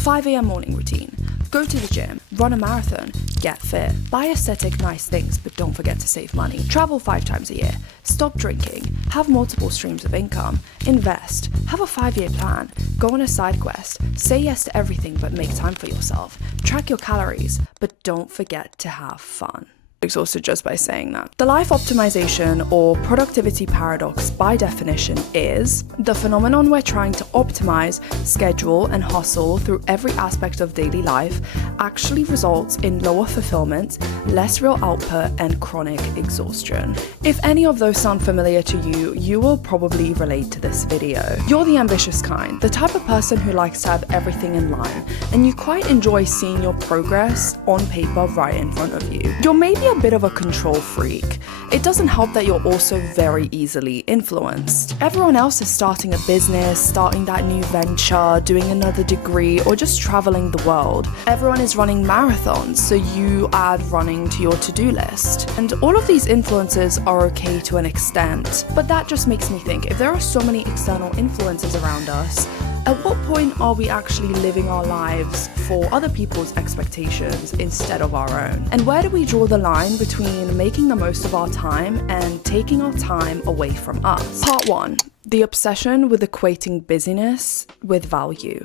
5 a.m. morning routine. Go to the gym, run a marathon, get fit, buy aesthetic nice things but don't forget to save money, travel 5 times a year, stop drinking, have multiple streams of income, invest, have a 5-year plan, go on a side quest, say yes to everything but make time for yourself, track your calories, but don't forget to have fun. Exhausted just by saying that. The life optimization or productivity paradox by definition is the phenomenon where trying to optimize, schedule, and hustle through every aspect of daily life actually results in lower fulfillment, less real output, and chronic exhaustion. If any of those sound familiar to you, you will probably relate to this video. You're the ambitious kind, the type of person who likes to have everything in line, and you quite enjoy seeing your progress on paper right in front of you. You're maybe a bit of a control freak. It doesn't help that you're also very easily influenced. Everyone else is starting a business, starting that new venture, doing another degree, or just traveling the world. Everyone is running marathons, so you add running to your to-do list. And all of these influences are okay to an extent, but that just makes me think, if there are so many external influences around us, at what point are we actually living our lives for other people's expectations instead of our own? And where do we draw the line between making the most of our time and taking our time away from us? Part 1. The obsession with equating busyness with value.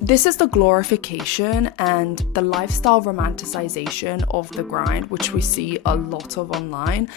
This is the glorification and the lifestyle romanticization of the grind, which we see a lot of online,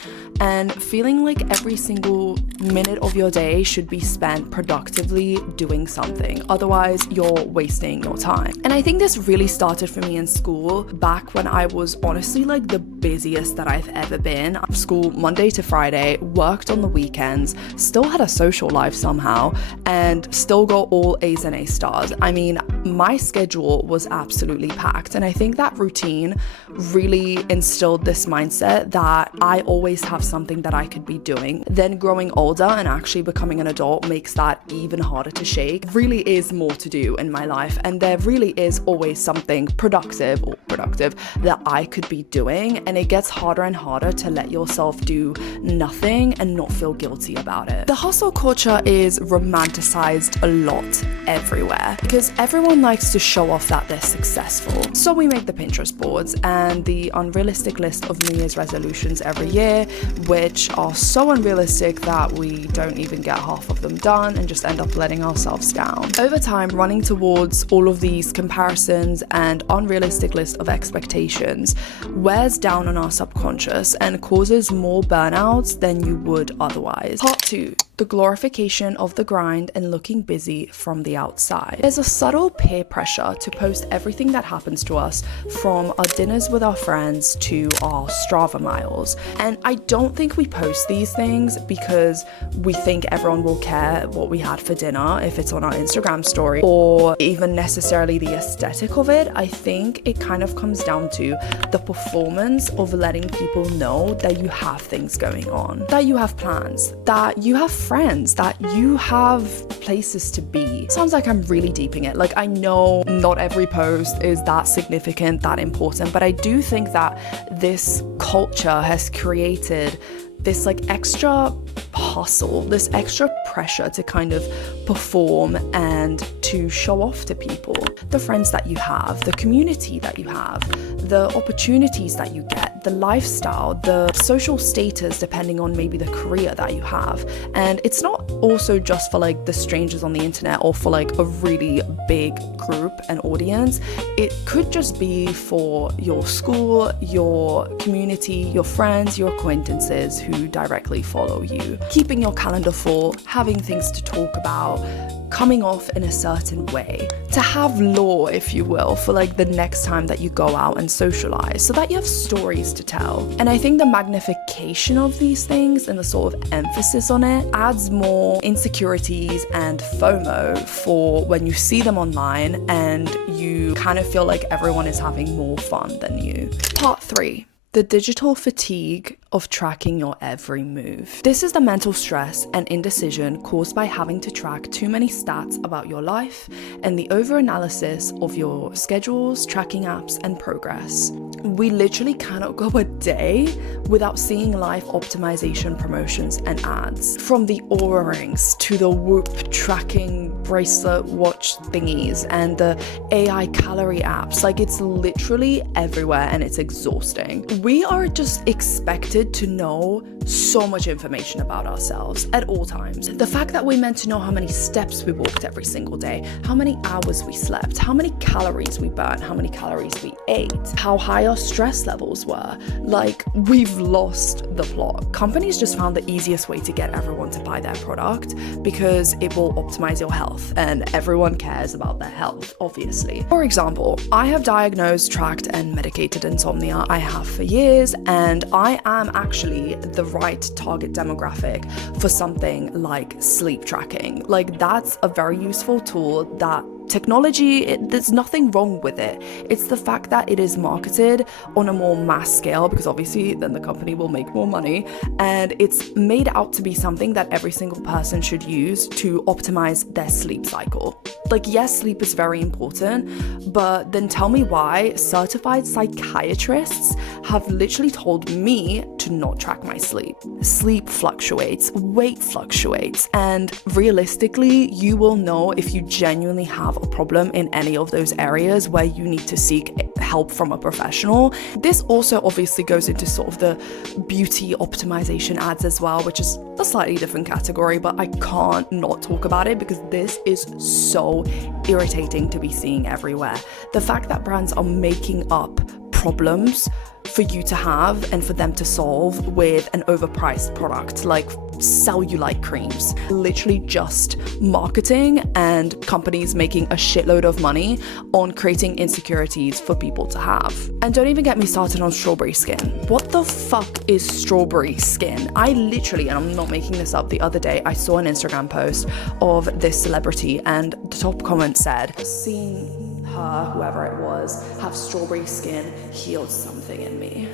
and feeling like every single minute of your day should be spent productively doing something. Otherwise, you're wasting your time. And I think this really started for me in school back when I was honestly like the busiest that I've ever been. School Monday to Friday, worked on the weekends, still had a social life somehow, and still got all A's and A stars. I mean, my schedule was absolutely packed, and I think that routine really instilled this mindset that I always have something that I could be doing. Then growing older and actually becoming an adult makes that even harder to shake. Really is more to do in my life, and there really is always something productive that I could be doing, and it gets harder and harder to let yourself do nothing and not feel guilty about it. The hustle culture is romanticized a lot everywhere because everyone likes to show off that they're successful. So we make the Pinterest boards and the unrealistic list of New Year's resolutions every year, which are so unrealistic that we don't even get half of them done and just end up letting ourselves down. Over time, running towards all of these comparisons and unrealistic list of expectations wears down on our subconscious and causes more burnouts than you would otherwise. Part 2. The glorification of the grind and looking busy from the outside. There's a subtle peer pressure to post everything that happens to us, from our dinners with our friends to our Strava miles. And I don't think we post these things because we think everyone will care what we had for dinner if it's on our Instagram story, or even necessarily the aesthetic of it. I think it kind of comes down to the performance of letting people know that you have things going on, that you have plans, that you have friends, that you have places to be. Sounds like I'm really deeping it. Like, I know not every post is that significant, that important, but I do think that this culture has created this like extra hustle, this extra pressure to kind of perform and to show off to people. The friends that you have, the community that you have, the opportunities that you get, the lifestyle, the social status, depending on maybe the career that you have. And it's not also just for like the strangers on the internet or for like a really big group and audience. It could just be for your school, your community, your friends, your acquaintances who directly follow you. Keeping your calendar full, having things to talk about, coming off in a certain way, to have lore, if you will, for like the next time that you go out and socialize, so that you have stories to tell. And I think the magnification of these things and the sort of emphasis on it adds more insecurities and FOMO for when you see them online and you kind of feel like everyone is having more fun than you. Part 3. The digital fatigue of tracking your every move. This is the mental stress and indecision caused by having to track too many stats about your life and the over-analysis of your schedules, tracking apps, and progress. We literally cannot go a day without seeing life optimization promotions and ads. From the Oura rings to the Whoop tracking bracelet watch thingies and the AI calorie apps. Like, it's literally everywhere and it's exhausting. We are just expected to know so much information about ourselves at all times. The fact that we're meant to know how many steps we walked every single day, how many hours we slept, how many calories we burnt, how many calories we ate, how high our stress levels were. Like, we've lost the plot. Companies just found the easiest way to get everyone to buy their product because it will optimize your health, and everyone cares about their health, obviously. For example, I have diagnosed, tracked, and medicated insomnia. I have for years, and I am actually the right target demographic for something like sleep tracking. Like, that's a very useful tool that there's nothing wrong with it. It's the fact that it is marketed on a more mass scale, because obviously then the company will make more money, and it's made out to be something that every single person should use to optimize their sleep cycle. Like, yes, sleep is very important, but then tell me why certified psychiatrists have literally told me to not track my sleep. Sleep fluctuates, weight fluctuates, and realistically, you will know if you genuinely have a problem in any of those areas where you need to seek help from a professional. This also obviously goes into sort of the beauty optimization ads as well, which is a slightly different category, but I can't not talk about it because this is so irritating to be seeing everywhere. The fact that brands are making up problems for you to have and for them to solve with an overpriced product like cellulite creams. Literally just marketing and companies making a shitload of money on creating insecurities for people to have. And don't even get me started on strawberry skin. What the fuck is strawberry skin? I literally, and I'm not making this up, the other day I saw an Instagram post of this celebrity and the top comment said, "Seeing her, whoever it was, have strawberry skin healed something in me."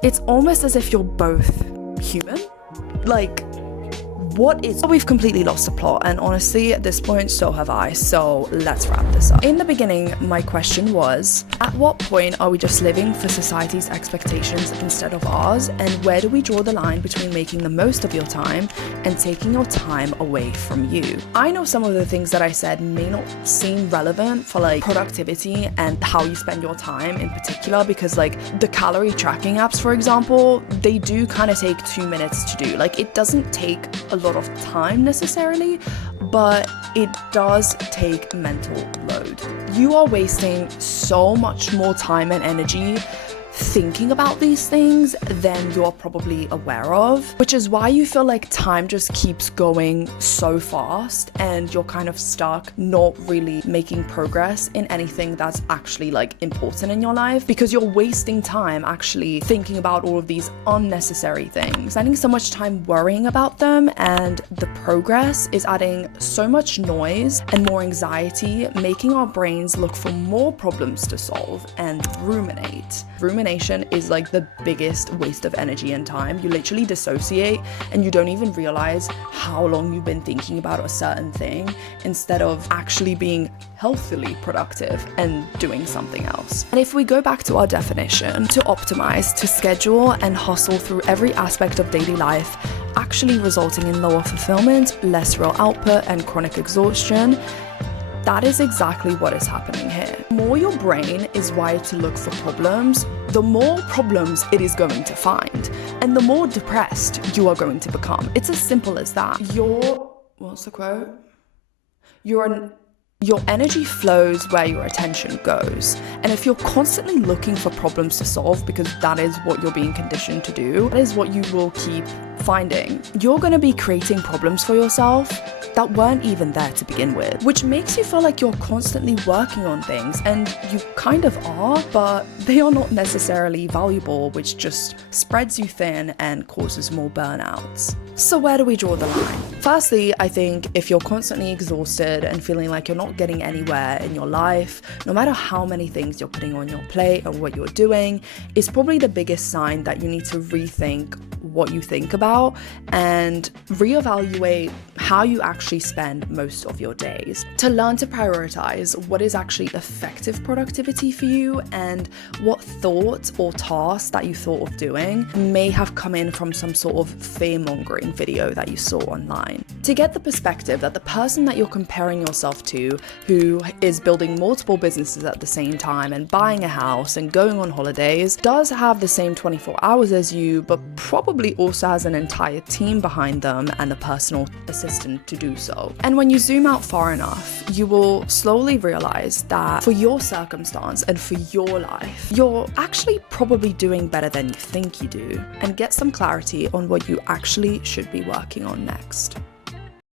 It's almost as if you're both human. Like, what is... We've completely lost the plot, and honestly, at this point, so have I, so let's wrap this up. In the beginning, my question was, at what point are we just living for society's expectations instead of ours, and where do we draw the line between making the most of your time and taking your time away from you? I know some of the things that I said may not seem relevant for like productivity and how you spend your time in particular, because like the calorie tracking apps, for example, they do kind of take 2 minutes to do. Like, it doesn't take a lot of time necessarily, but it does take mental load. You are wasting so much more time and energy thinking about these things than you're probably aware of, which is why you feel like time just keeps going so fast and you're kind of stuck not really making progress in anything that's actually like important in your life, because you're wasting time actually thinking about all of these unnecessary things, spending so much time worrying about them, and the progress is adding so much noise and more anxiety, making our brains look for more problems to solve and ruminate. Rumination is like the biggest waste of energy and time. You literally dissociate and you don't even realize how long you've been thinking about a certain thing instead of actually being healthily productive and doing something else. And if we go back to our definition, to optimize, to schedule and hustle through every aspect of daily life, actually resulting in lower fulfillment, less real output, and chronic exhaustion, that is exactly what is happening here. The more your brain is wired to look for problems, the more problems it is going to find, and the more depressed you are going to become. It's as simple as that. What's the quote? Your energy flows where your attention goes. And if you're constantly looking for problems to solve, because that is what you're being conditioned to do, that is what you will keep finding. You're going to be creating problems for yourself that weren't even there to begin with, which makes you feel like you're constantly working on things, and you kind of are, but they are not necessarily valuable, which just spreads you thin and causes more burnouts. So where do we draw the line? Firstly, I think if you're constantly exhausted and feeling like you're not getting anywhere in your life, no matter how many things you're putting on your plate and what you're doing, it's probably the biggest sign that you need to rethink what you think about and reevaluate how you actually spend most of your days. To learn to prioritize what is actually effective productivity for you and what thoughts or tasks that you thought of doing may have come in from some sort of fear-mongering video that you saw online. To get the perspective that the person that you're comparing yourself to, who is building multiple businesses at the same time and buying a house and going on holidays, does have the same 24 hours as you, but probably also has an entire team behind them and a personal assistant to do so. And when you zoom out far enough, you will slowly realize that for your circumstance and for your life, you're actually probably doing better than you think you do, and get some clarity on what you actually should be working on next.